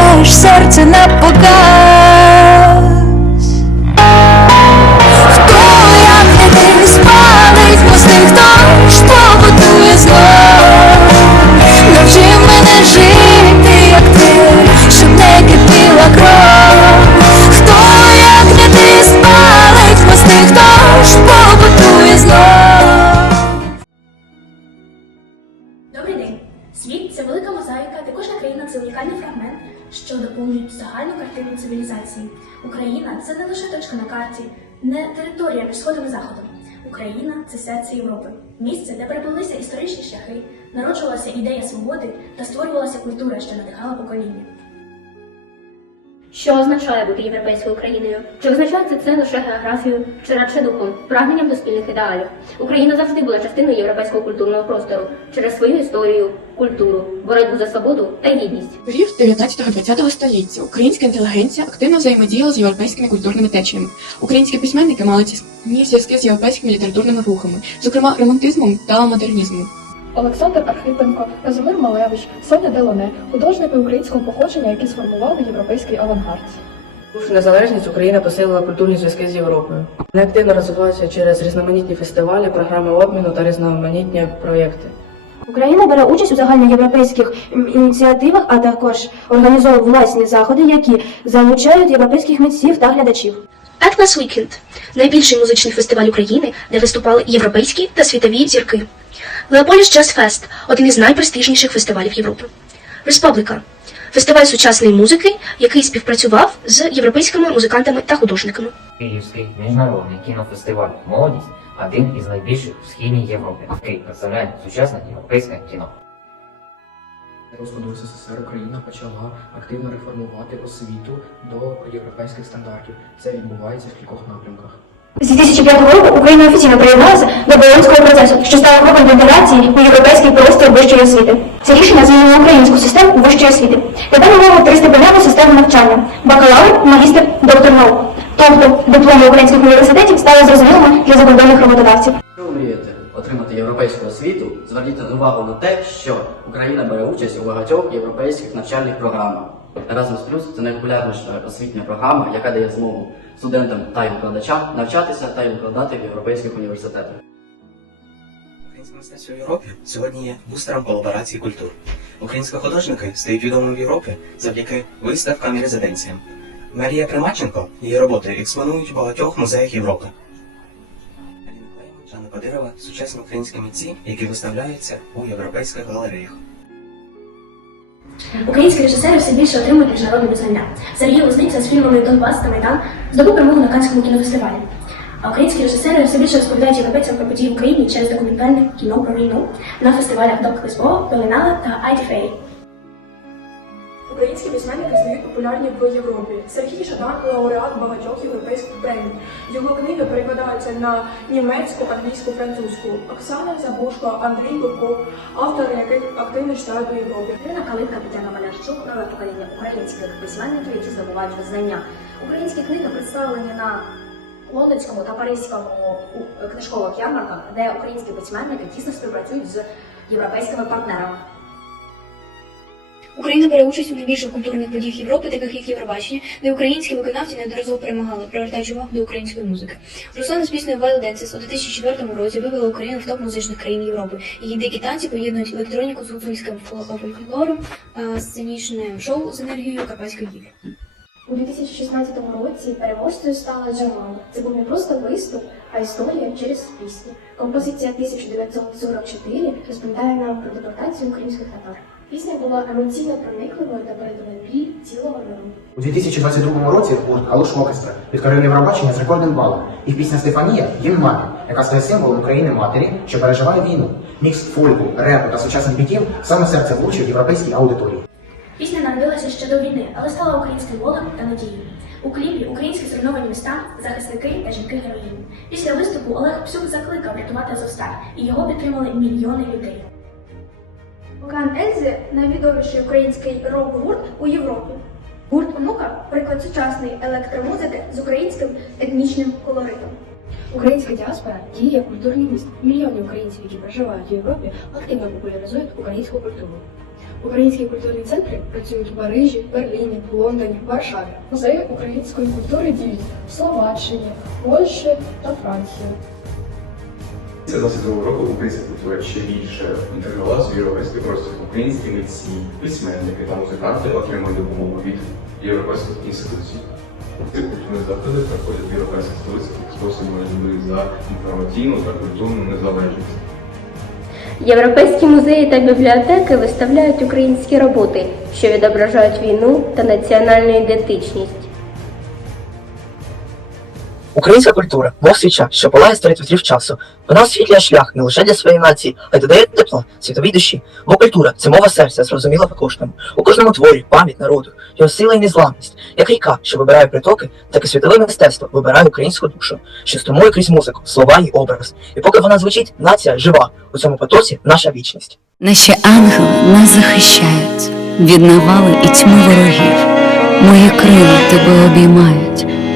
залишаєш серце на показ. Хто як не ти спалить мости, хто ж побудує знов? Навчи мене жити, як ти, щоб не кипіла кров. Хто як не ти спалить мости, хто ж побудує знов? Добрий день! Світ це велика мозаїка, де кожна країна це унікальний фрагмент, що доповнюють загальну картину цивілізації. Україна це не лише точка на карті, не територія між сходом і заходом. Україна це серце Європи, місце, де переплилися історичні шляхи, народжувалася ідея свободи та створювалася культура, що надихала покоління. Що означає бути європейською країною? Чи означає це, це лише географією, чи радше духом, прагненням до спільних ідеалів? Україна завжди була частиною європейського культурного простору через свою історію, культуру, боротьбу за свободу та гідність. Період 19-20 століття українська інтелігенція активно взаємодіяла з європейськими культурними течіями. Українські письменники мали тісні зв'язки з європейськими літературними рухами, зокрема романтизмом та модернізмом. Олександр Архипенко, Казимир Малевич, Соня Делоне – художники українського походження, які сформували європейський авангард. Бувши незалежність, Україна посилила культурні зв'язки з Європою. Вони активно розвиваються через різноманітні фестивалі, програми обміну та різноманітні проєкти. Україна бере участь у загальноєвропейських ініціативах, а також організовує власні заходи, які залучають європейських митців та глядачів. Atlas Weekend – найбільший музичний фестиваль України, де виступали європейські та світові зірки. Leopolis Jazz Fest – один із найпрестижніших фестивалів Європи. Республіка – фестиваль сучасної музики, який співпрацював з європейськими музикантами та художниками. Київський міжнародний кінофестиваль Молодість один із найбільших в східній Європі, який представляє сучасне європейське кіно. Розпаду СССР Україна почала активно реформувати освіту до європейських стандартів. Це відбувається в кількох напрямках. З 2005 року Україна офіційно приєдналася до Болонського процесу, що стало кроком до інтеграції у європейський простір вищої освіти. Це рішення змінило українську систему вищої освіти. Тепер ми маємо триступеневу систему навчання – бакалавр, магістр, доктор наук. Тобто дипломи українських університетів стали зрозумілими для закордонних роботодавців. Якщо ви мрієте отримати європейську освіту, зверніть увагу на те, що Україна бере участь у багатьох європейських навчальних програмах. Erasmus це найпопулярніша освітня програма, яка дає змогу студентам та й викладачам навчатися та й викладати в європейських університетах. Українське мистецтво в Європі сьогодні є бустером колаборації культур. Українські художники стають відомими в Європі завдяки виставкам і резиденціям. Марія Примаченко її роботи експонують у багатьох музеях Європи. Аліна Клейман, Жанна Кодирова сучасні українські митці, які виставляються у європейських галереях. Українські режисери все більше отримують міжнародне визнання. Сергій Лозниця з фільмами Донбас та Майдан здобув перемогу на Канському кінофестивалі. А українські режисери все більше розповідають європейцям про події в Україні через документальне кіно про війну на фестивалях Док Лисбо, Белінала та IDFA. Українські письменники стають популярні в Європі. Сергій Жадан – лауреат багатьох європейських премій. Його книги перекладаються на німецьку, англійську, французьку. Оксана Забушко, Андрій Бурков, автори яких активно читають у Європі. Ірина Калитка, Тетяна Малярчук, нове покоління українських письменників, які здобувають визнання. Українські книги представлені на лондонському та паризькому книжкових ярмарках, де українські письменники тісно співпрацюють з європейськими партнерами. Україна бере участь у найбільших культурних подіях Європи, таких як Євробачення, де українські виконавці неодноразово перемагали, привертаючи увагу до української музики. Руслана з піснею Wild Dances у 2004 році вивела Україну в топ музичних країн Європи. Її дикі танці поєднують електроніку з гуцульським фольклором, сценічне шоу з енергією Карпатської гір. У 2016 році переможцею стала Джамала. Це був не просто виступ, а історія через пісні. Композиція 1944 розповідає нам про депортацію українських татар. Пісня була емоційно проникливою та передала біль цілого народу. У 2022 році гурт Калуш Оркестра підкорив Євробачення з рекордним балом. І пісня Стефанія гімн мамі, яка стає символом України матері, що переживає війну. Мікс фольку, репу та сучасних бітів саме серце влучив європейській аудиторії. Пісня народилася ще до війни, але стала українським болем та надією. У кліпі українські зруйновані міста, захисники та жінки героїні. Після виступу Олег Псюк закликав рятувати Азовсталь, і його підтримали мільйони людей. Океан Ельзи найвідоміший український рок-гурт у Європі. Гурт Онука приклад сучасної електромузики з українським етнічним колоритом. Українська діаспора діє як культурний міст. Мільйони українців, які проживають у Європі, активно популяризують українську культуру. Українські культурні центри працюють у Парижі, Берліні, Лондоні, Варшаві. Музеї української культури діють в Словаччині, Польщі та Франції. Це 22 року українська культура ще більше інтегрувалася в європейський простір. Українські митці, письменники та музиканти отримують допомогу від європейських інституцій. Ці культурні заходи проходять в європейських столицях боротьби за інформаційну та культурну незалежність. Європейські музеї та бібліотеки виставляють українські роботи, що відображають війну та національну ідентичність. Українська культура, мов свіча, що палає серед вітрів часу. Вона освітлює шлях не лише для своєї нації, а й додає тепло світовій душі. Бо культура це мова серця, зрозуміла по кожному. У кожному творі пам'ять народу, його сила і незламність. Як ріка, що вибирає притоки, так і світове мистецтво вибирає українську душу, що струмує крізь музику, слова і образ. І поки вона звучить, нація жива. У цьому потоці наша вічність. Наші ангели нас захищають від навали і тьми ворогів. Мої крила тебе обіймають,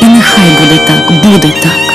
І нехай буде так, буде так.